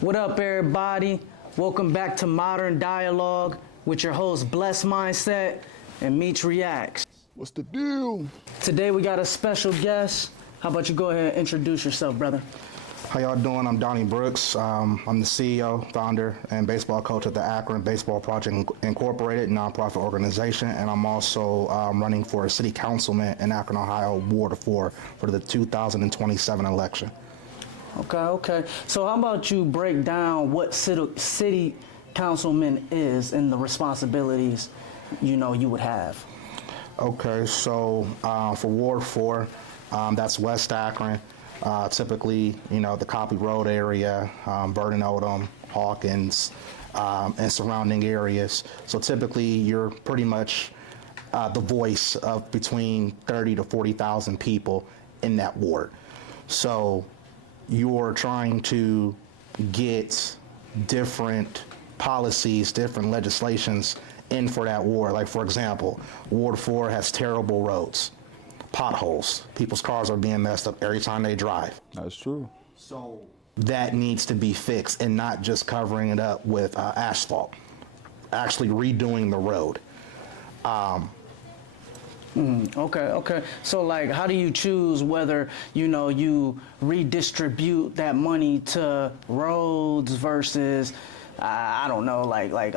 What up, everybody? Welcome back to Modern Dialogue with your host, Blessed Mindset and Meech Reacts. What's the deal? Today we got a special guest. How about you go ahead and introduce yourself, brother? How y'all doing? I'm Donny Brooks. I'm the CEO, founder, and baseball coach at the Akron Baseball Project Incorporated nonprofit organization, and I'm also running for a city councilman in Akron, Ohio, Ward 4 for the 2027 election. Okay. So how about you break down what city councilman is and the responsibilities, you would have? Okay, so for Ward 4, that's West Akron. Typically, the Copley Road area, Vernon Odom, Hawkins, and surrounding areas. So typically, you're pretty much the voice of between 30 to 40,000 people in that ward. So you're trying to get different policies, different legislations in for that ward. Like, for example, Ward 4 has terrible roads, potholes. People's cars are being messed up every time they drive. That's true. So that needs to be fixed, and not just covering it up with asphalt, actually redoing the road. Okay. So, like, how do you choose whether, you redistribute that money to roads versus, I don't know, like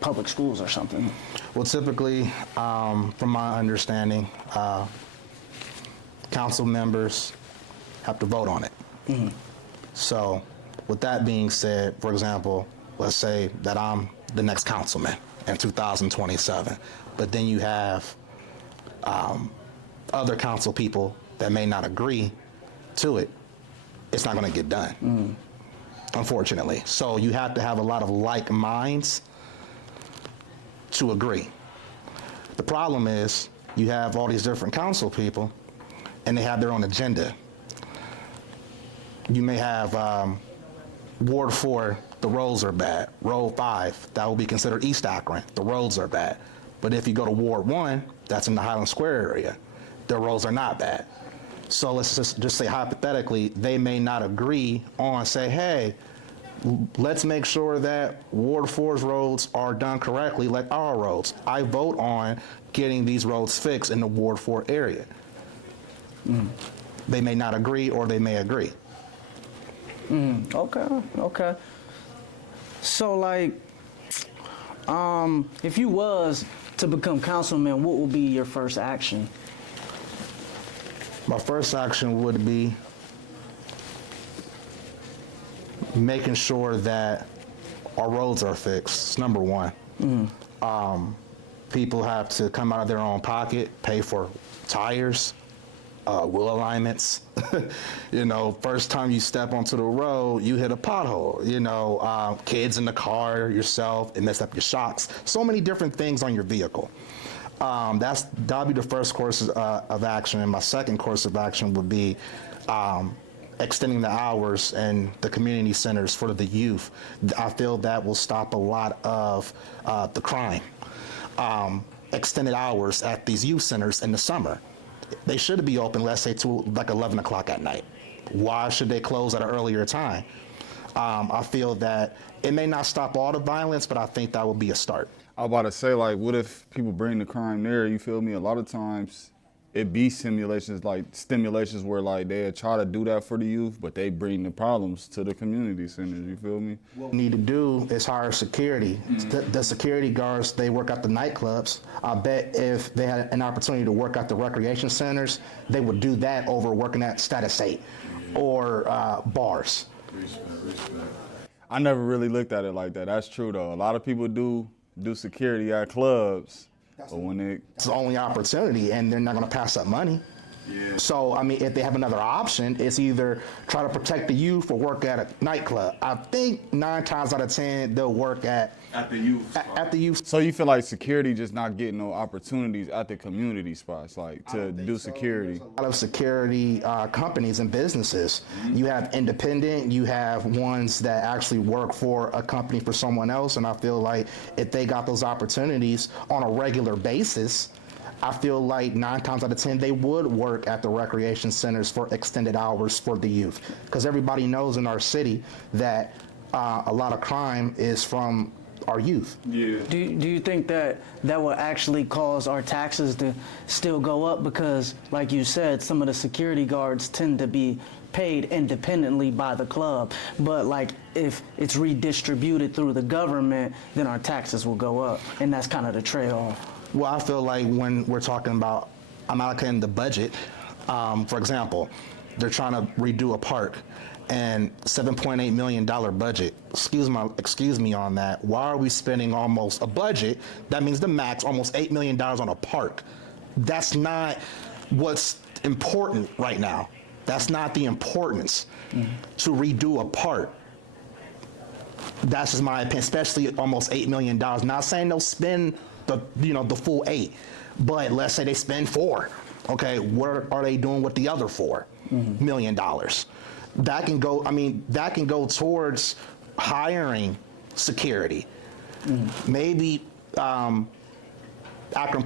public schools or something? Well, typically, from my understanding, council members have to vote on it. Mm-hmm. So, with that being said, for example, let's say that I'm the next councilman in 2027, but then you have other council people that may not agree to it. It's not going to get done, unfortunately. So you have to have a lot of like minds to agree. The problem is you have all these different council people, and they have their own agenda. You may have Ward 4, the roads are bad. Road 5, that will be considered East Akron. The roads are bad. But if you go to Ward 1, that's in the Highland Square area, the roads are not bad. So let's just say hypothetically, they may not agree on, say, hey, let's make sure that Ward 4's roads are done correctly like our roads. I vote on getting these roads fixed in the Ward 4 area. They may not agree, or they may agree. Okay. So, like, if you was to become councilman, what would be your first action? My first action would be making sure that our roads are fixed. It's number one. People have to come out of their own pocket, pay for tires, wheel alignments. First time you step onto the road, you hit a pothole. Kids in the car, yourself, it messed up your shocks. So many different things on your vehicle. That'll be the first course of action. And my second course of action would be extending the hours in the community centers for the youth. I feel that will stop a lot of the crime. Extended hours at these youth centers in the summer. They should be open, let's say, to like 11 o'clock at night. Why should they close at an earlier time? I feel that it may not stop all the violence, but I think that would be a start. I was about to say, like, what if people bring the crime there? You feel me? A lot of times it be stimulations where, like, they try to do that for the youth, but they bring the problems to the community centers. You feel me? What we need to do is hire security. The security guards, they work at the nightclubs. I bet if they had an opportunity to work at the recreation centers, they would do that over working at Status 8 or bars. Respect. I never really looked at it like that. That's true, though. A lot of people do security at clubs, but when It's the only opportunity, and they're not going to pass up money. Yeah. So, if they have another option, it's either try to protect the youth or work at a nightclub. I think 9 times out of 10, they'll work at the youth. At the youth. So you feel like security just not getting no opportunities at the community spots, like to do security? A lot of security companies and businesses. You have independent, you have ones that actually work for a company for someone else, and I feel like if they got those opportunities on a regular basis, I feel like 9 times out of 10 they would work at the recreation centers for extended hours for the youth, because everybody knows in our city that a lot of crime is from our youth. Yeah. Do you think that will actually cause our taxes to still go up? Because, like you said, some of the security guards tend to be paid independently by the club. But, like, if it's redistributed through the government, then our taxes will go up. And that's kind of the trade-off. Well, I feel like when we're talking about, I'm allocating the budget, for example, they're trying to redo a park and $7.8 million budget. Excuse me on that. Why are we spending almost a budget? That means the max, almost $8 million on a park. That's not what's important right now. That's not the importance to redo a park. That's just my opinion, especially almost $8 million. Not saying they'll spend the full 8, but let's say they spend 4. Okay, what are they doing with the other $4 million? That can go towards hiring security. Maybe Akron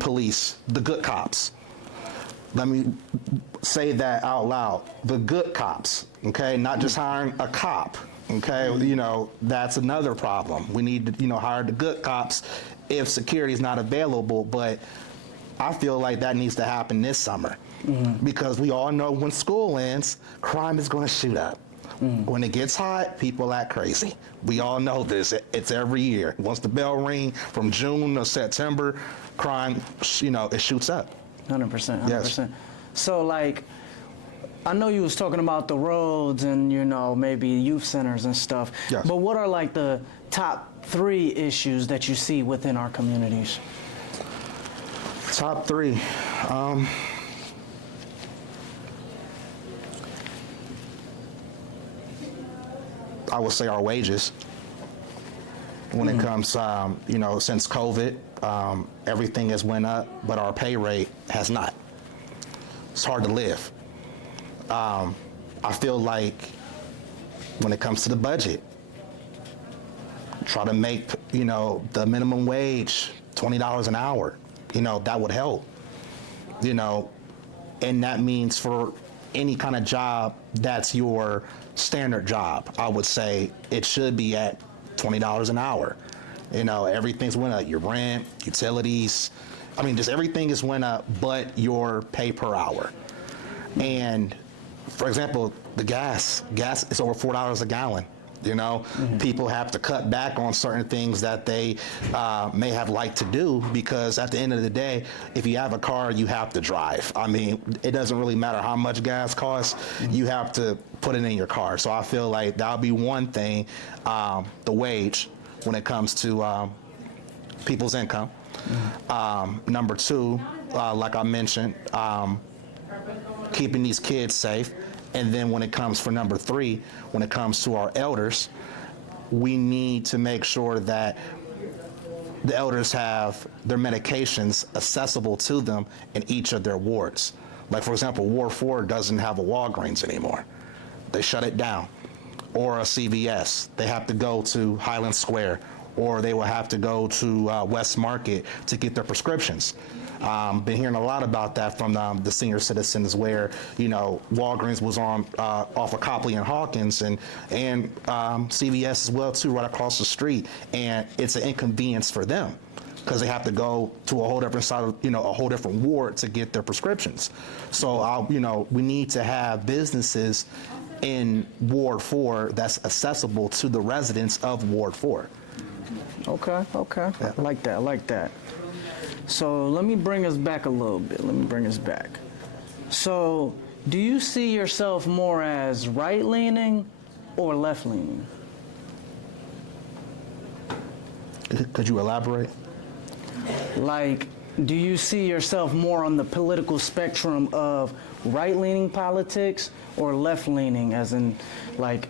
Police, the good cops. Let me say that out loud. The good cops, okay? Not just hiring a cop, okay? That's another problem. We need to, hire the good cops if security is not available, but I feel like that needs to happen this summer because we all know when school ends, crime is going to shoot up. When it gets hot, people act crazy. We all know this. It's every year. Once the bell rings from June to September, crime, it shoots up. 100%. Yes. So, like, I know you was talking about the roads and, maybe youth centers and stuff. Yes. But what are, like, the top 3 issues that you see within our communities? Top 3. I would say our wages. When it comes, since COVID, everything has went up, but our pay rate has not. It's hard to live. I feel like when it comes to the budget, try to make, the minimum wage $20 an hour. That would help. And that means for any kind of job that's your standard job, I would say it should be at $20 an hour. Everything's went up. Your rent, utilities, just everything is went up, but your pay per hour. And for example, the gas is over $4 a gallon. People have to cut back on certain things that they may have liked to do because at the end of the day, if you have a car, you have to drive. It doesn't really matter how much gas costs, you have to put it in your car. So I feel like that'll be one thing, the wage when it comes to people's income. Number 2, like I mentioned, keeping these kids safe. And then when it comes for number 3, when it comes to our elders, we need to make sure that the elders have their medications accessible to them in each of their wards. Like, for example, Ward 4 doesn't have a Walgreens anymore. They shut it down. Or a CVS. They have to go to Highland Square, or they will have to go to West Market to get their prescriptions. Been hearing a lot about that from the senior citizens where, Walgreens was on off of Copley and Hawkins and CVS as well too, right across the street. And it's an inconvenience for them because they have to go to a whole different side of, a whole different ward to get their prescriptions. So, we need to have businesses in Ward 4 that's accessible to the residents of Ward 4. Okay. Yeah. I like that. So let me bring us back a little bit. So do you see yourself more as right-leaning or left-leaning? Could you elaborate? Like, do you see yourself more on the political spectrum of right-leaning politics or left-leaning, as in, like,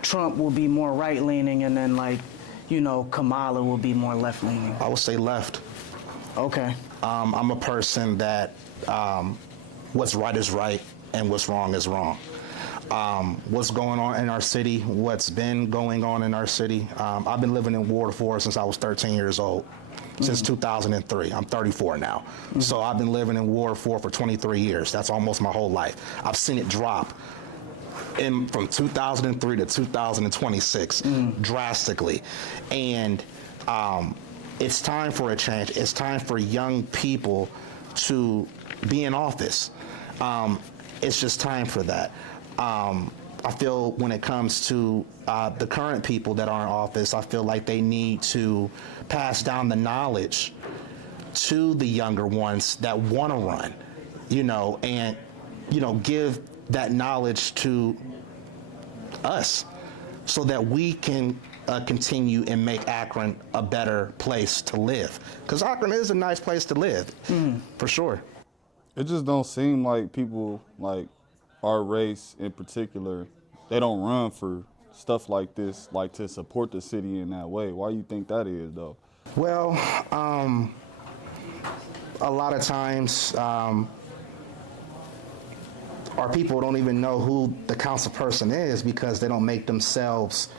Trump will be more right-leaning and then, like, Kamala will be more left-leaning? I would say left. Okay. I'm a person that what's right is right and what's wrong is wrong. What's going on in our city, what's been going on in our city. I've been living in Ward 4 since I was 13 years old, since 2003. I'm 34 now. So I've been living in Ward 4 for 23 years. That's almost my whole life. I've seen it drop from 2003 to 2026 drastically. And it's time for a change. It's time for young people to be in office. It's just time for that. I feel when it comes to the current people that are in office, I feel like they need to pass down the knowledge to the younger ones that want to run, and, give that knowledge to us so that we can continue and make Akron a better place to live. Because Akron is a nice place to live, for sure. It just don't seem like people like our race in particular, they don't run for stuff like this, like to support the city in that way. Why do you think that is, though? Well, a lot of times our people don't even know who the council person is because they don't make themselves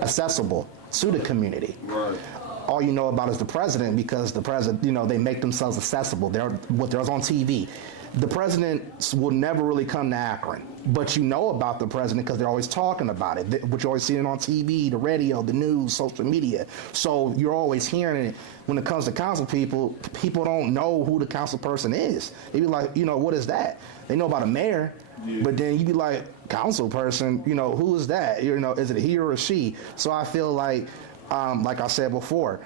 accessible to the community. Right. All you know about is the president because the president, they make themselves accessible. They're on TV. The president will never really come to Akron, but you know about the president because they're always talking about it, but you're always seeing it on TV, the radio, the news, social media. So you're always hearing it. When it comes to council people don't know who the council person is. They be like, what is that? They know about a mayor, but then you be like, council person, who is that? Is it a he or a she? So I feel like I said before,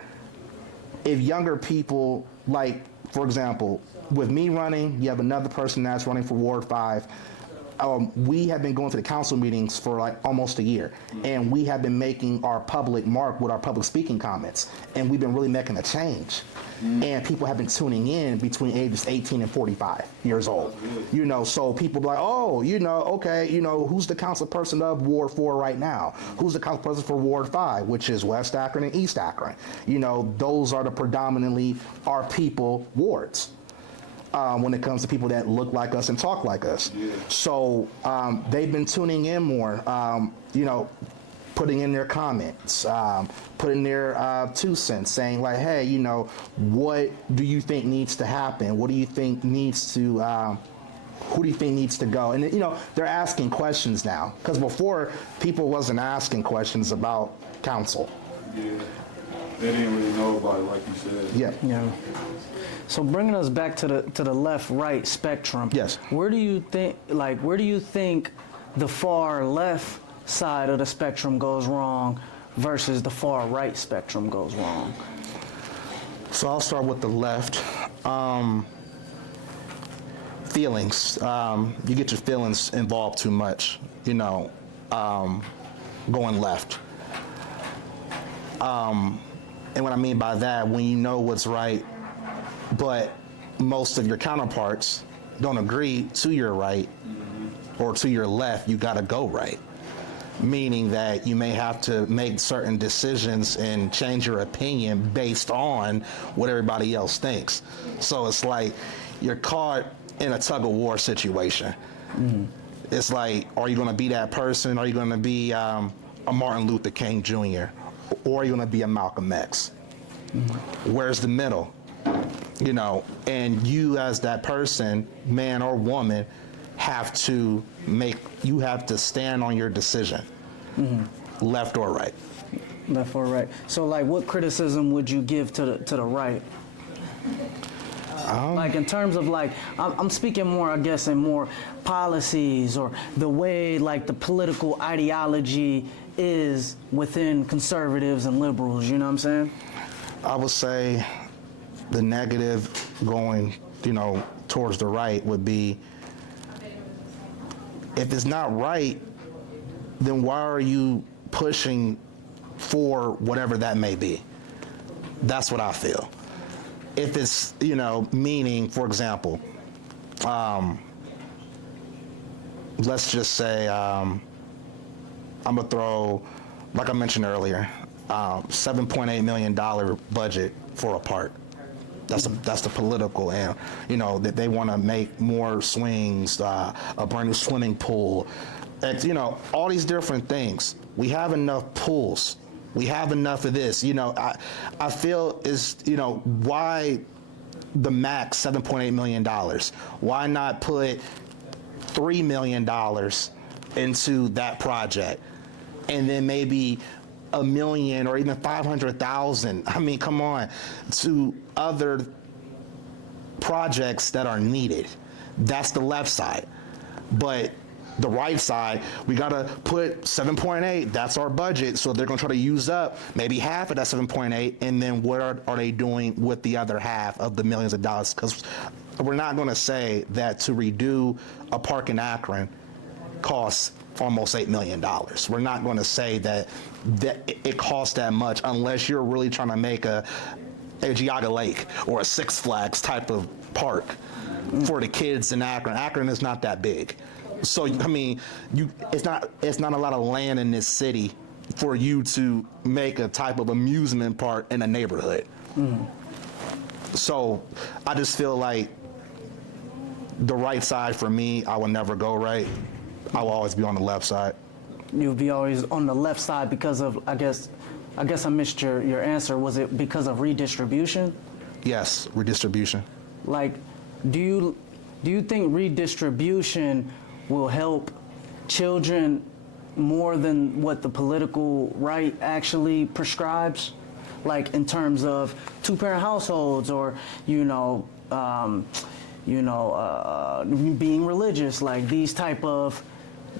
if younger people, like, for example, with me running, you have another person that's running for Ward 5. We have been going to the council meetings for like almost a year, and we have been making our public mark with our public speaking comments, and we've been really making a change. And people have been tuning in between ages 18 and 45 years old. So people be like, okay, who's the council person of Ward 4 right now? Who's the council person for Ward 5, which is West Akron and East Akron? Those are the predominantly our people wards. When it comes to people that look like us and talk like us. So they've been tuning in more, putting in their comments, putting their 2 cents, saying like, hey, what do you think needs to happen? What do you think needs to, who do you think needs to go? And, they're asking questions now. Because before, people wasn't asking questions about council. Yeah. They didn't really know about it, like you said. Yeah. So bringing us back to the left-right spectrum. Yes. Where do you think the far left side of the spectrum goes wrong versus the far right spectrum goes wrong? So I'll start with the left. Feelings. You get your feelings involved too much, going left. And what I mean by that, when you know what's right, but most of your counterparts don't agree to your right or to your left, you got to go right. Meaning that you may have to make certain decisions and change your opinion based on what everybody else thinks. So it's like you're caught in a tug of war situation. It's like, are you going to be that person? Are you going to be a Martin Luther King Jr.? Or are you going to be a Malcolm X? Where's the middle? And you as that person, man or woman, have to stand on your decision, left or right. Left or right. So, like, what criticism would you give to the right? Like, in terms of, like, I'm speaking more, I guess, in more policies or the way, like, the political ideology is within conservatives and liberals, you know what I'm saying? I would say the negative going, towards the right would be, if it's not right, then why are you pushing for whatever that may be? That's what I feel. If it's, meaning, for example, let's just say, I'm gonna throw, like I mentioned earlier, $7.8 million budget for a park. That's the political, and that they want to make more swings, a brand new swimming pool, and, all these different things. We have enough pools. We have enough of this. I feel is why the max $7.8 million? Why not put $3 million into that project, and then maybe $1 million or even 500,000. I mean, come on, to other projects that are needed. That's the left side. But the right side, we gotta put 7.8, that's our budget, so they're gonna try to use up maybe half of that 7.8, and then what are they doing with the other half of the millions of dollars? Because we're not gonna say that to redo a park in Akron costs almost $8 million. We're not gonna say that it costs that much unless you're really trying to make a Geauga Lake or a Six Flags type of park for the kids in Akron. Akron is not that big. So, I mean, it's not a lot of land in this city for you to make a type of amusement park in a neighborhood. So, I just feel like the right side for me, I will never go right. I will always be on the left side. You'll be always on the left side because of, I guess I missed your answer. Was it because of redistribution? Yes, redistribution. Like, do you think redistribution will help children more than what the political right actually prescribes? Like in terms of two-parent households, or being religious, like these type of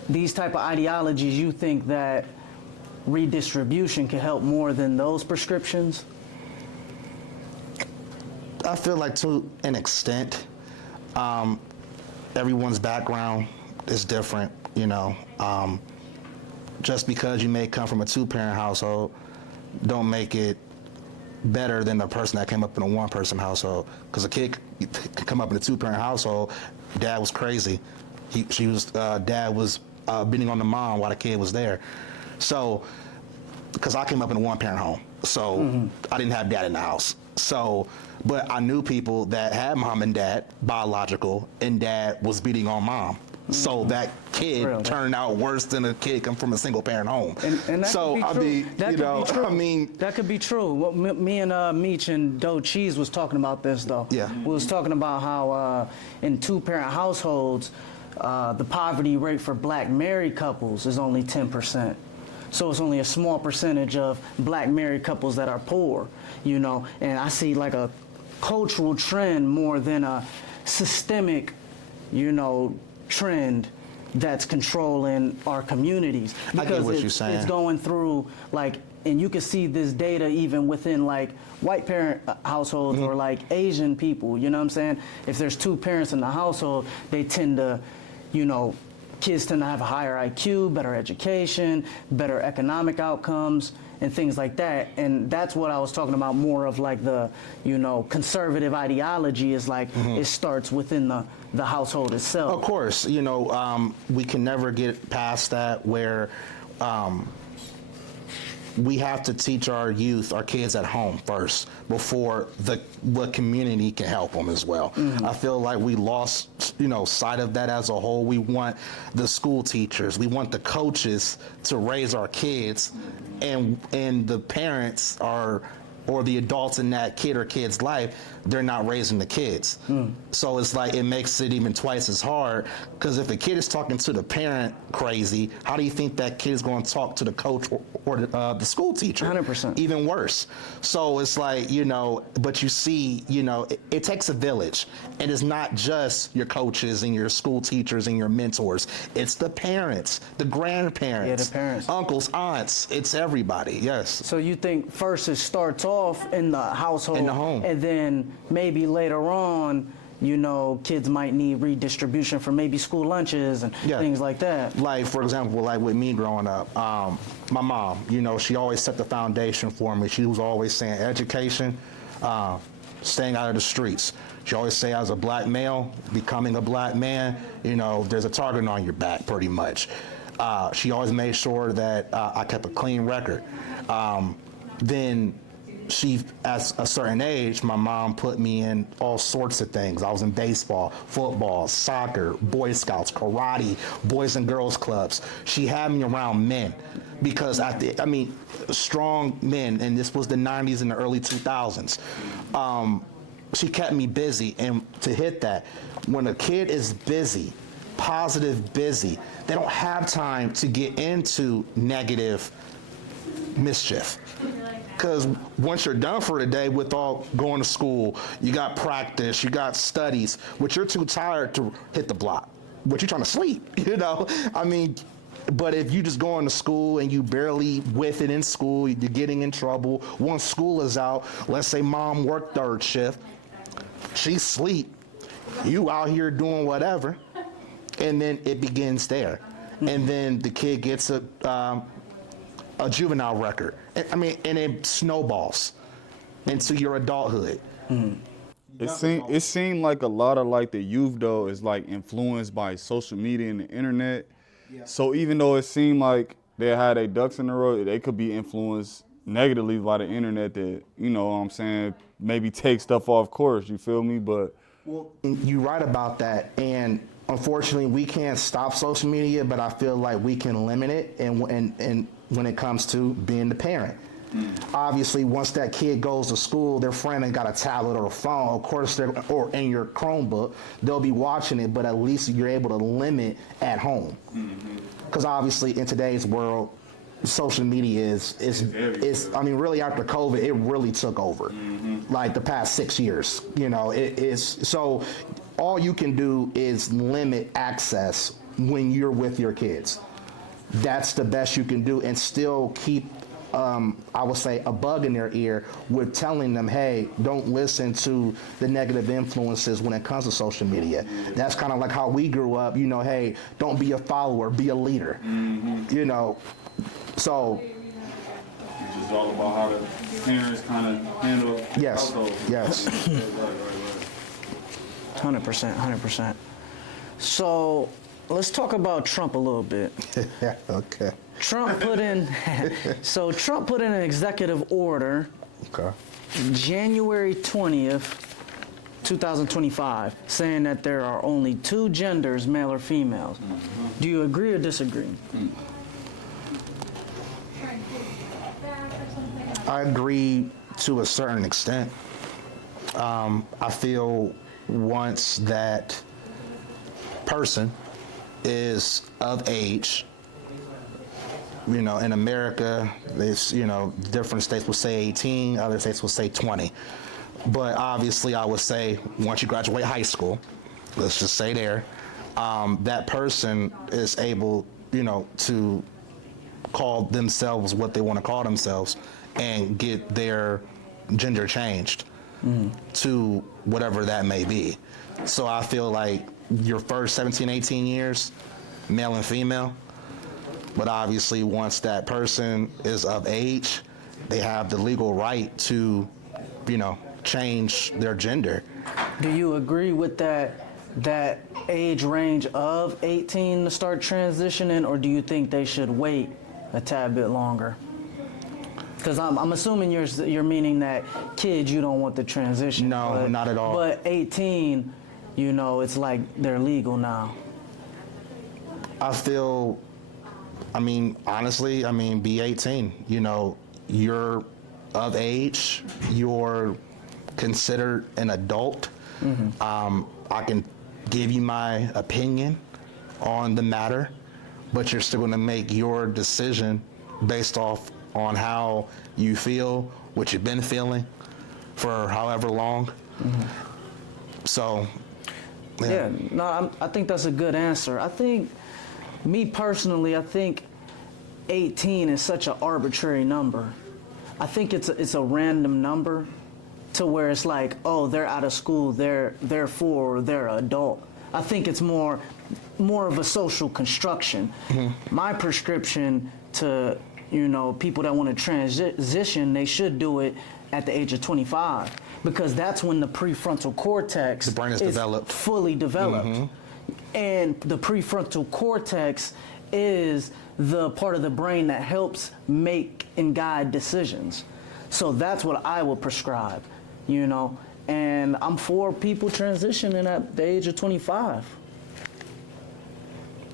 ideologies. You think that redistribution can help more than those prescriptions? I feel like to an extent, everyone's background is different, just because you may come from a two-parent household, don't make it better than the person that came up in a one-person household. Because a kid can come up in a two-parent household, dad was crazy. Dad was beating on the mom while the kid was there. So, because I came up in a one-parent home, so I didn't have dad in the house. So, but I knew people that had mom and dad, biological, and dad was beating on mom. So that kid turned out worse than a kid come from a single-parent home. And that so could be true. That could be true. Well, me and Meech and Doe Cheese was talking about this though. Yeah. We was talking about how in two-parent households, the poverty rate for black married couples is only 10%. So it's only a small percentage of black married couples that are poor, and I see like a cultural trend more than a systemic, trend that's controlling our communities. I get what you're saying. It's going through and you can see this data even within white parent households or Asian people, you know what I'm saying? If there's two parents in the household, they tend to, kids tend to have a higher IQ, better education, better economic outcomes, and things like that. And that's what I was talking about, more of the, conservative ideology is it starts within the household itself. Of course, we can never get past that where we have to teach our kids at home first before what community can help them as well. I feel like we lost, sight of that as a whole. We want the school teachers, we want the coaches to raise our kids, and the parents or the adults in that kid or kid's life, they're not raising the kids. So it's it makes it even twice as hard, because if the kid is talking to the parent crazy, how do you think that kid is going to talk to the coach or the school teacher? 100%. Even worse. So it's but you see, it takes a village. And it's not just your coaches and your school teachers and your mentors. It's the parents, the grandparents, the parents, uncles, aunts. It's everybody, yes. So you think first it starts off in the household, in the home, and then maybe later on, kids might need redistribution for maybe school lunches and things like that. Like, for example, with me growing up, my mom, she always set the foundation for me. She was always saying education, staying out of the streets. She always say, as a black male, becoming a black man, there's a target on your back pretty much. She always made sure that I kept a clean record. Then at a certain age, my mom put me in all sorts of things. I was in baseball, football, soccer, Boy Scouts, karate, Boys and Girls Clubs. She had me around men because, strong men, and this was the 90s and the early 2000s. She kept me busy, and to hit that, when a kid is busy, positive busy. They don't have time to get into negative mischief. Because once you're done for the day with all going to school, you got practice, you got studies, which you're too tired to hit the block, but you're trying to sleep, you know? I mean, but if you just going to school and you barely with it in school, you're getting in trouble. Once school is out, let's say mom worked third shift, she's asleep, you out here doing whatever, and then it begins there. And then the kid gets a juvenile record. I mean, and it snowballs into your adulthood. It seemed like a lot of like the youth though is like influenced by social media and the internet. Yeah. So even though it seemed like they had their ducks in a row, they could be influenced negatively by the internet that, you know what I'm saying, maybe take stuff off course, you feel me? But well, you're right about that. And unfortunately, we can't stop social media, but I feel like we can limit it and when it comes to being the parent. Obviously, once that kid goes to school, their friend ain't got a tablet or a phone. Of course, or in your Chromebook, they'll be watching it, but at least you're able to limit at home. Because obviously, in today's world, social media is I mean, really after COVID, it really took over. Like the past 6 years, you know, it is. So all you can do is limit access when you're with your kids. That's the best you can do, and still keep, I would say, a bug in their ear with telling them, hey, don't listen to the negative influences when it comes to social media. That's kind of like how we grew up, you know, hey, don't be a follower, be a leader, you know, so. It's just all about how the parents kind of handle household. Yes. 100%, 100%. So let's talk about Trump a little bit. Okay. Trump put in an executive order, January 20th, 2025, saying that there are only two genders, male or females. Do you agree or disagree? I agree to a certain extent. I feel once that person is of age, you know, in America, there's, you know, different states will say 18, other states will say 20. But obviously, I would say once you graduate high school, let's just say there, that person is able, you know, to call themselves what they want to call themselves and get their gender changed to whatever that may be. So I feel like your first 17, 18 years, male and female, but obviously once that person is of age, they have the legal right to, you know, change their gender. Do you agree with that age range of 18 to start transitioning, or do you think they should wait a tad bit longer? Because I'm assuming you're meaning that kids, you don't want the transition. No, not at all. But 18, you know, it's like they're legal now. I feel, I mean, honestly, I mean, be 18. You know, you're of age, you're considered an adult. I can give you my opinion on the matter, but you're still going to make your decision based off on how you feel, what you've been feeling for however long. So, Yeah, no, I think that's a good answer. I think, me personally, I think 18 is such an arbitrary number. I think it's a random number to where it's like, oh, they're out of school, therefore they're adult. I think it's more of a social construction. My prescription to, you know, people that want to transition, they should do it at the age of 25, because that's when the prefrontal cortex, the brain is developed, fully developed. And the prefrontal cortex is the part of the brain that helps make and guide decisions. So that's what I will prescribe, you know. And I'm for people transitioning at the age of 25.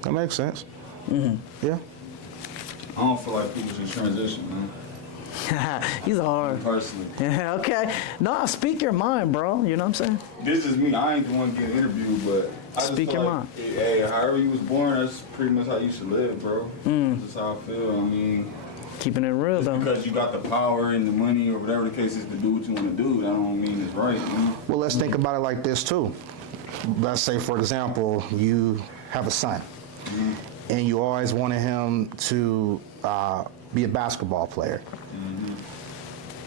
That makes sense. Yeah. I don't feel like people should transition, man. He's hard. Personally. Okay. No, speak your mind, bro. You know what I'm saying? This is me. I ain't the one getting interviewed, but I just Speak feel your like, mind. hey, however you was born, that's pretty much how you should live, bro. That's how I feel. I mean, Keeping it real, though. because you got the power and the money or whatever the case is to do what you want to do, that don't mean it's right. You know? Well, let's think about it like this too. Let's say, for example, you have a son, and you always wanted him to be a basketball player.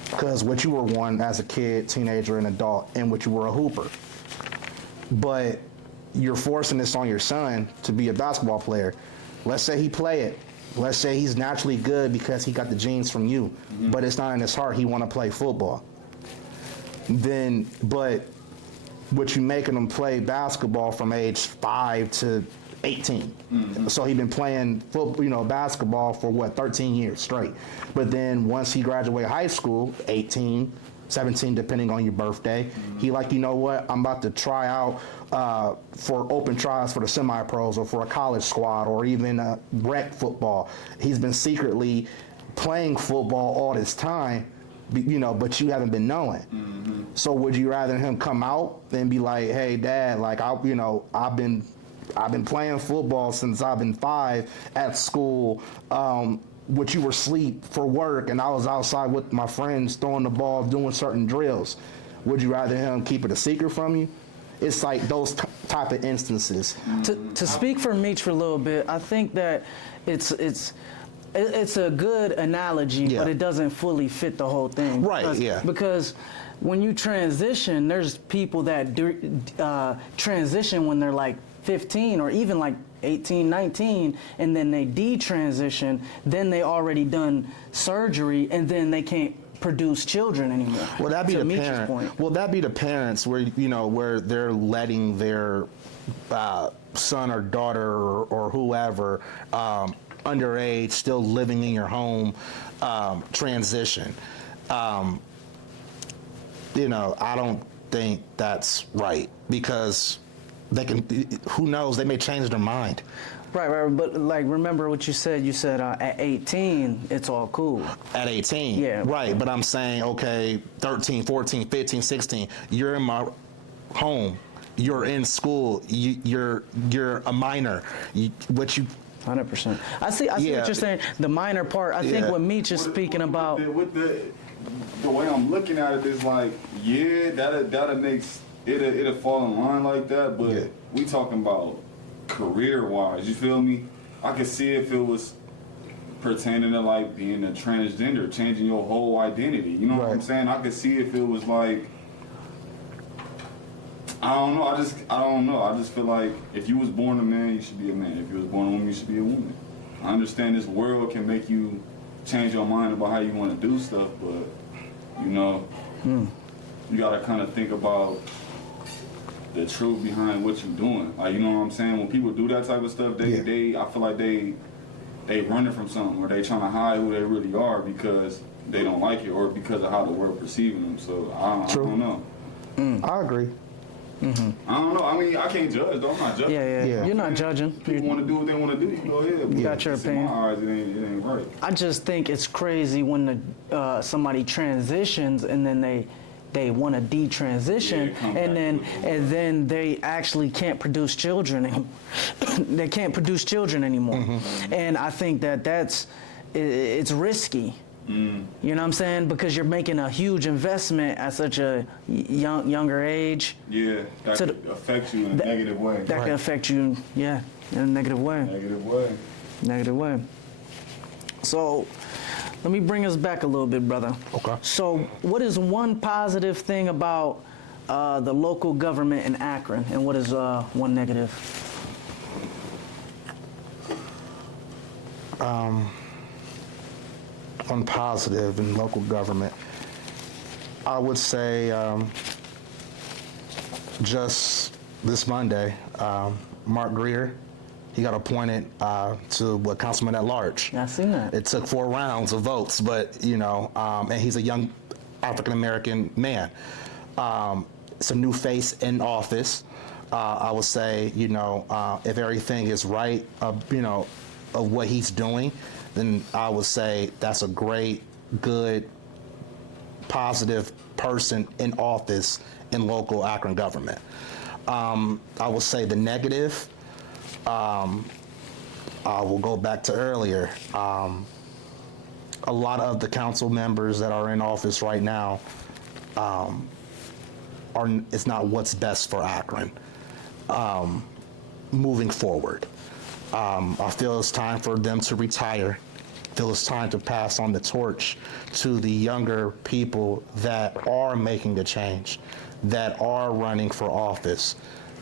Because what you were one as a kid, teenager, and adult, and what you were a hooper. But you're forcing this on your son to be a basketball player. Let's say he play it. Let's say he's naturally good because he got the genes from you, but it's not in his heart. He want to play football. But what you making him play basketball from age 5 to 18. So he been playing basketball for 13 years straight. But then once he graduated high school, 18, 17, depending on your birthday, he like, you know what, I'm about to try out for open trials for the semi-pros or for a college squad or even rec football. He's been secretly playing football all this time, but you haven't been knowing. So would you rather him come out and be like, hey, Dad, like, I've been playing football since I've been 5 at school, which you were asleep for work, and I was outside with my friends throwing the ball, doing certain drills. Would you rather him keep it a secret from you? It's like those type of instances. To speak for Meech for a little bit, I think that it's a good analogy, but it doesn't fully fit the whole thing. Right, Because when you transition, there's people that transition when they're like 15 or even like 18, 19, and then they detransition, then they already done surgery, and then they can't produce children anymore. Well, that'd be to the Meech's parent. point. Well, that'd be the parents where where they're letting their son or daughter or whoever underage, still living in your home, transition. I don't think that's right because they can. Who knows? They may change their mind. Right, but like, remember what you said? You said at 18, it's all cool. At 18, yeah, right. But I'm saying, okay, 13, 14, 15, 16. You're in my home. You're in school. You're a minor. 100%. I see what you're saying. The minor part. I think what Meech is speaking about. With the way I'm looking at it is like, that'll makes it'll fall in line like that. But we talking about career-wise, you feel me? I could see if it was pertaining to like being a transgender, changing your whole identity. You know what I'm saying? I could see if it was like, I don't know. I just feel like if you was born a man, you should be a man. If you was born a woman, you should be a woman. I understand this world can make you change your mind about how you want to do stuff, but you gotta kind of think about the truth behind what you're doing. Like, you know what I'm saying? When people do that type of stuff, they I feel like they running from something, or they trying to hide who they really are because they don't like it, or because of how the world perceiving them. So I don't know. I agree. I don't know. I mean, I can't judge, though. I'm not judging. Yeah. You're not judging. People want to do what they want to do. You go ahead. You got your opinion. In my eyes, it ain't right. I just think it's crazy when somebody transitions and then they want to detransition, and then they actually can't produce children. They can't produce children anymore, and I think it's risky. You know what I'm saying? Because you're making a huge investment at such a younger age. Yeah, that could affect you in a negative way. That can affect you, in a negative way. Negative way. So, let me bring us back a little bit, brother. Okay. So, what is one positive thing about the local government in Akron, and what is one negative? One positive in local government, I would say just this Monday, Mark Greer, he got appointed to councilman at large. I seen that. It took 4 rounds of votes, but and he's a young African American man. It's a new face in office. I would say, if everything is right, of what he's doing, then I would say that's a great, good, positive person in office in local Akron government. I will say the negative. I will go back to earlier. A lot of the council members that are in office right now it's not what's best for Akron moving forward. I feel it's time for them to retire. I feel it's time to pass on the torch to the younger people that are making a change, that are running for office,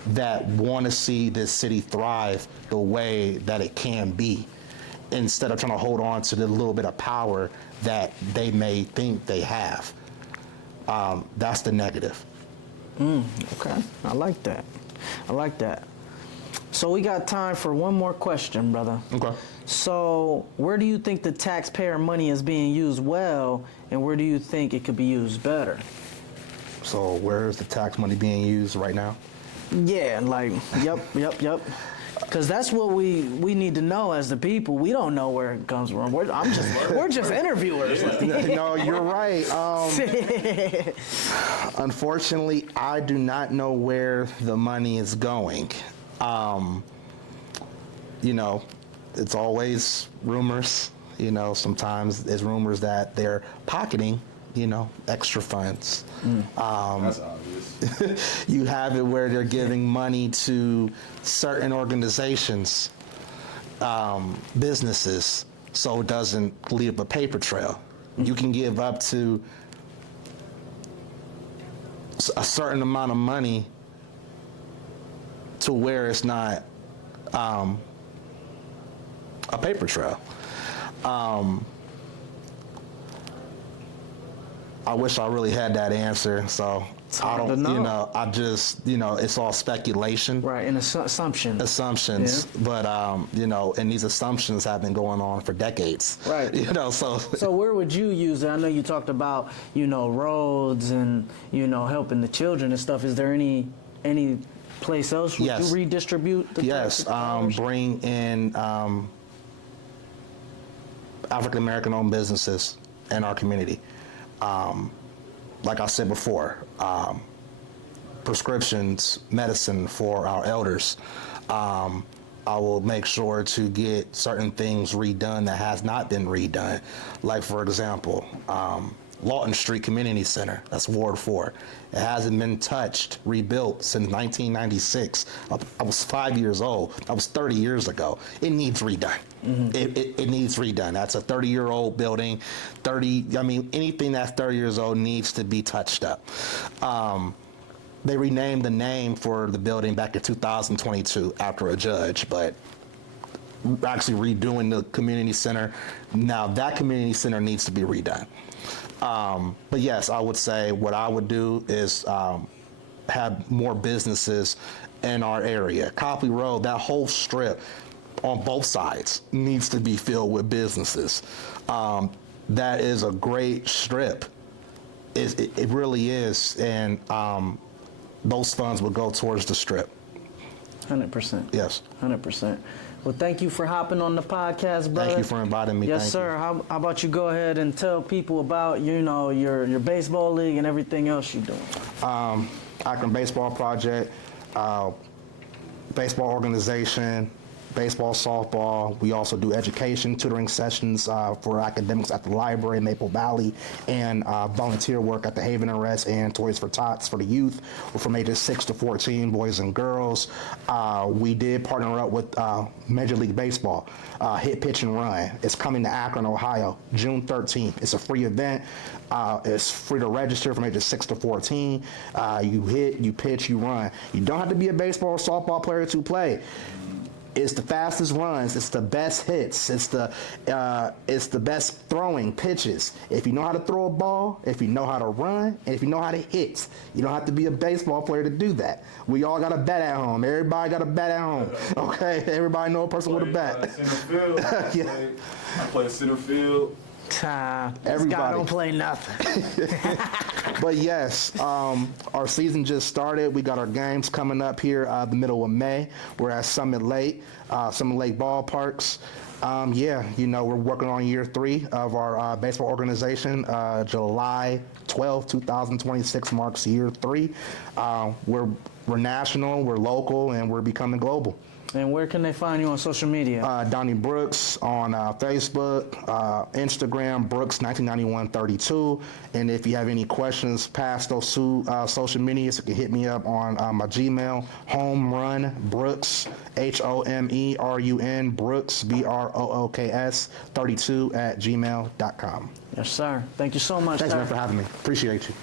that want to see this city thrive the way that it can be, instead of trying to hold on to the little bit of power that they may think they have. That's the negative. Okay, I like that. I like that. So we got time for one more question, brother. Okay. So where do you think the taxpayer money is being used well, and where do you think it could be used better? So where is the tax money being used right now? Yeah, like, yep. Because that's what we need to know as the people. We don't know where it comes from. We're just interviewers. No, you're right. Unfortunately, I do not know where the money is going. It's always rumors. Sometimes there's rumors that they're pocketing, extra funds. That's obvious. You have it where they're giving money to certain organizations, businesses, so it doesn't leave a paper trail. You can give up to a certain amount of money to where it's not a paper trail. I wish I really had that answer, so I don't, I just, it's all speculation. Right, and assumptions. Assumptions, Yeah. but, and these assumptions have been going on for decades. Right. So. So where would you use it? I know you talked about, roads and, helping the children and stuff. Is there any place else would Yes. you redistribute the Yes, dollars? bring in African American owned businesses in our community. Like I said before, prescriptions, medicine for our elders. I will make sure to get certain things redone that has not been redone. Like, for example, Lawton Street Community Center, that's Ward 4. It hasn't been touched, rebuilt since 1996. I was 5 years old. That was 30 years ago. It needs redone. Mm-hmm. It needs redone. That's a 30-year-old building. Anything that's 30 years old needs to be touched up. They renamed the name for the building back in 2022 after a judge, but actually redoing the community center. Now that community center needs to be redone. But yes, I would say what I would do is have more businesses in our area. Copley Road, that whole strip on both sides needs to be filled with businesses. That is a great strip. It really is. And those funds would go towards the strip. 100%. Yes. 100%. Well, thank you for hopping on the podcast, brother. Thank you for inviting me. Yes, Thank sir. you. How about you go ahead and tell people about, your baseball league and everything else you're doing? Akron Baseball Project, baseball organization, baseball, softball. We also do education, tutoring sessions for academics at the library in Maple Valley, and volunteer work at the Haven and Rest and Toys for Tots for the youth. We're from ages 6 to 14, boys and girls. We did partner up with Major League Baseball, Hit, Pitch, and Run. It's coming to Akron, Ohio, June 13th. It's a free event. It's free to register from ages 6 to 14. You hit, you pitch, you run. You don't have to be a baseball or softball player to play. It's the fastest runs. It's the best hits. It's the best throwing pitches. If you know how to throw a ball, if you know how to run, and if you know how to hit, you don't have to be a baseball player to do that. We all got a bat at home. Everybody got a bat at home. Okay, everybody know a person with a bat. Center field. Yeah. I play center field. This Everybody. guy don't play nothing. But yes, our season just started. We got our games coming up here the middle of May. We're at Summit Lake Ballparks. Yeah, we're working on year 3 of our baseball organization. July 12, 2026 marks year 3. We're national, we're local, and we're becoming global. And where can they find you on social media? Donny Brooks on Facebook, Instagram, Brooks199132. And if you have any questions past those two social medias, you can hit me up on my Gmail, homerun Brooks, HOMERUN Brooks, BROOKS 32 @gmail.com. Yes, sir. Thank you so much. Thanks, sir. man, for having me. Appreciate you.